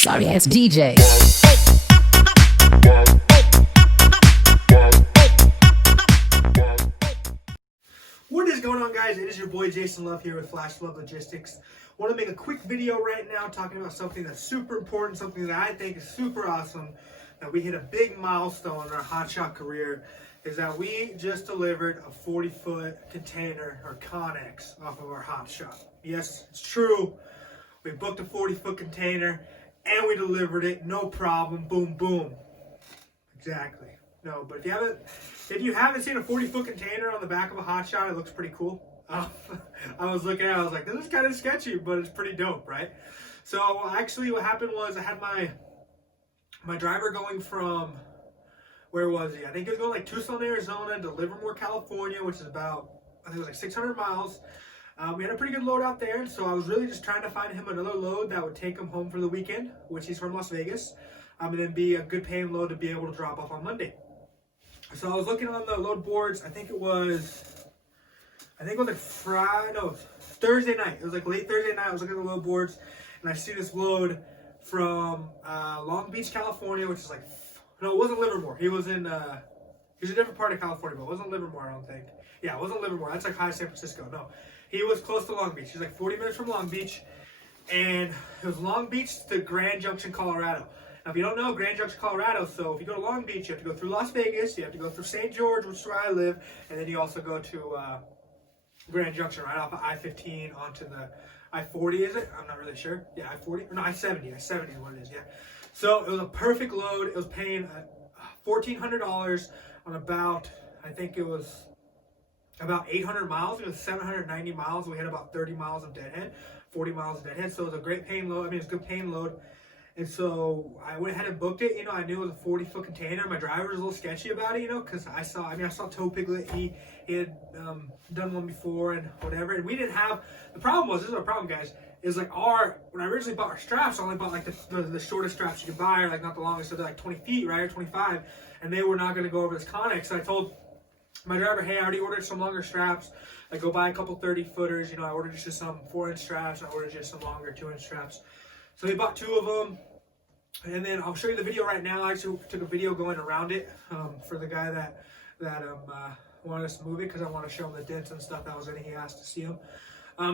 Sorry ass DJ. What is going on, guys? It is your boy Jason Love here with Flash Love Logistics. Want to make a quick video right now talking about something that's super important, something that I think is super awesome, that we hit a big milestone in our hotshot career, is that we just delivered a 40-foot container or Connex off of our hotshot. Yes, it's true. We booked a 40-foot container and we delivered it, no problem, boom, boom. Exactly. No, but if you haven't seen a 40-foot container on the back of a hotshot, it looks pretty cool. I was looking at it, I was like, this is kind of sketchy, but it's pretty dope, right? So actually what happened was I had my driver going from, where was he? I think he was going like Tucson, Arizona to Livermore, California, which is about, I think it was like 600 miles. We had a pretty good load out there, so I was really just trying to find him another load that would take him home for the weekend, which he's from Las Vegas, and then be a good paying load to be able to drop off on Monday. So I was looking on the load boards. I think it was like Thursday night. It was like late Thursday night. I was looking at the load boards, and I see this load from Long Beach, California, which is like, no, it wasn't Livermore. He was in, he was a different part of California, but it wasn't Livermore, I don't think. Yeah, it wasn't Livermore. That's like high San Francisco. No, he was close to Long Beach. He was like 40 minutes from Long Beach, and it was Long Beach to Grand Junction, Colorado. Now, if you don't know, Grand Junction, Colorado, so if you go to Long Beach, you have to go through Las Vegas, you have to go through St. George, which is where I live, and then you also go to Grand Junction, right off of I-15 onto the I-40, is it? I'm not really sure. Yeah, I-40? No, I-70. I-70 is what it is, yeah. So it was a perfect load. It was paying $1,400 on about, I think it was about 800 miles. It was 790 miles. We had about 30 miles of deadhead, 40 miles of deadhead. So it was a great paying load. I mean, it's a good paying load. And so I went ahead and booked it. You know, I knew it was a 40-foot container. My driver was a little sketchy about it, you know, because I saw Toe Piglet. He had done one before and whatever. And we didn't have, the problem was, this is our problem, guys, is like when I originally bought our straps, I only bought like the shortest straps you could buy, or like not the longest, so they're like 20 feet, right, or 25. And they were not going to go over this Connex. So I told my driver, hey, I already ordered some longer straps. I go buy a couple 30-footers. You know, I ordered just some 4-inch straps. I ordered just some longer 2-inch straps. So he bought 2 of them. And then I'll show you the video right now. I actually took a video going around it for the guy that wanted us to move it, because I want to show him the dents and stuff that was in it. He asked to see them.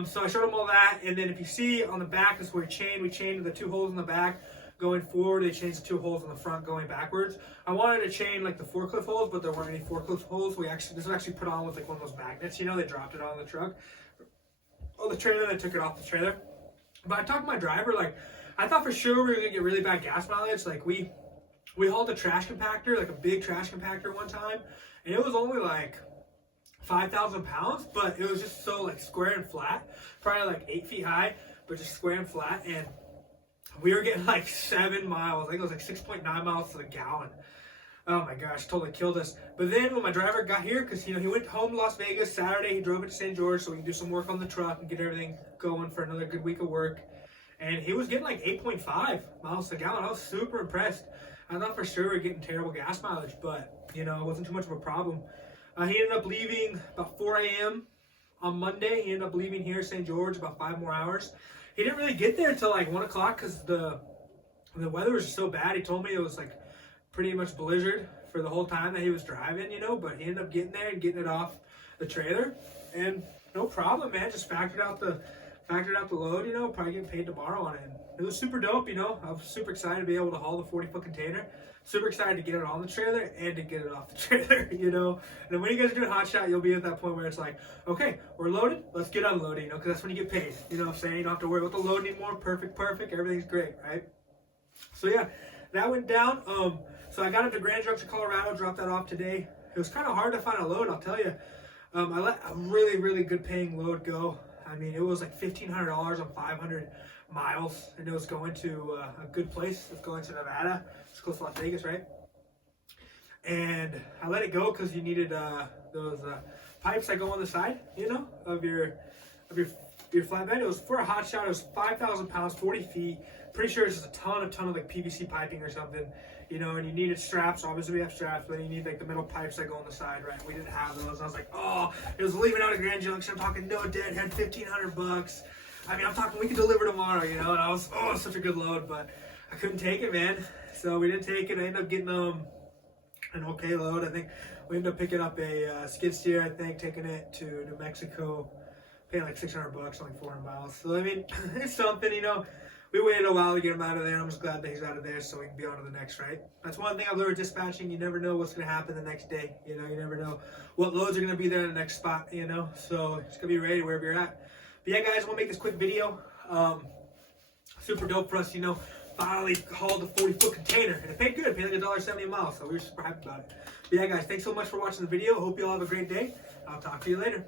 So I showed him all that. And then if you see on the back, this is where we chained the 2 holes in the back going forward. They changed the 2 holes in the front going backwards. I wanted to chain like the forklift holes, but there weren't any forklift holes. This was actually put on with like one of those magnets. You know, they dropped it on the truck. Oh, the trailer, they took it off the trailer. But I talked to my driver, like, I thought for sure we were gonna get really bad gas mileage. Like we hauled a trash compactor, like a big trash compactor one time, and it was only like 5,000 pounds, but it was just so like square and flat, probably like 8 feet high, but just square and flat. And we were getting like 7 miles. I think it was like 6.9 miles to the gallon. Oh my gosh, totally killed us. But then when my driver got here, because you know he went home to Las Vegas Saturday, he drove it to St. George so we can do some work on the truck and get everything going for another good week of work. And he was getting like 8.5 miles to the gallon. I was super impressed. I thought for sure we were getting terrible gas mileage, but you know, it wasn't too much of a problem. He ended up leaving about 4 a.m. on Monday. He ended up leaving here, St. George, about 5 more hours. He didn't really get there until like 1 o'clock because the weather was just so bad. He told me it was like pretty much blizzard for the whole time that he was driving, you know, but he ended up getting there and getting it off the trailer. And no problem, man. Just factored out the load, you know, probably getting paid tomorrow on it. And it was super dope, you know. I was super excited to be able to haul the 40-foot container. Super excited to get it on the trailer and to get it off the trailer, you know. And then when you guys are doing hotshot, you'll be at that point where it's like, okay, we're loaded, let's get unloaded, you know, because that's when you get paid. You know what I'm saying? You don't have to worry about the load anymore. Perfect, everything's great, right? So yeah, that went down. So I got up to Grand Junction, Colorado, dropped that off today. It was kind of hard to find a load, I'll tell you. I let a really, really good paying load go. I mean, it was like $1,500 on 500 miles, and it was going to a good place. It's going to Nevada. It's close to Las Vegas, right? And I let it go because you needed those pipes that go on the side, you know, of your flatbed. It was for a hotshot. It was 5,000 pounds, 40 feet. Pretty sure it's just a ton of like PVC piping or something, you know. And you needed straps. Obviously, we have straps, but you need like the metal pipes that go on the side, right? We didn't have those. I was like, oh, it was leaving out of Grand Junction. I'm talking no deadhead, $1,500. I mean, I'm talking we could deliver tomorrow, you know. And I was, oh, such a good load, but I couldn't take it, man. So we didn't take it. I ended up getting an okay load. I think we ended up picking up a skid steer. I think taking it to New Mexico, paying like $600, only 400 miles. So I mean, it's something, you know. We waited a while to get him out of there. I'm just glad that he's out of there so we can be on to the next, right? That's one thing I've learned with dispatching. You never know what's going to happen the next day. You know, you never know what loads are going to be there in the next spot, you know? So just going to be ready wherever you're at. But yeah, guys, I want to make this quick video. Super dope for us, you know. Finally hauled a 40-foot container. And it paid good. It paid like $1.70 a mile. So we were super happy about it. But yeah, guys, thanks so much for watching the video. Hope you all have a great day. I'll talk to you later.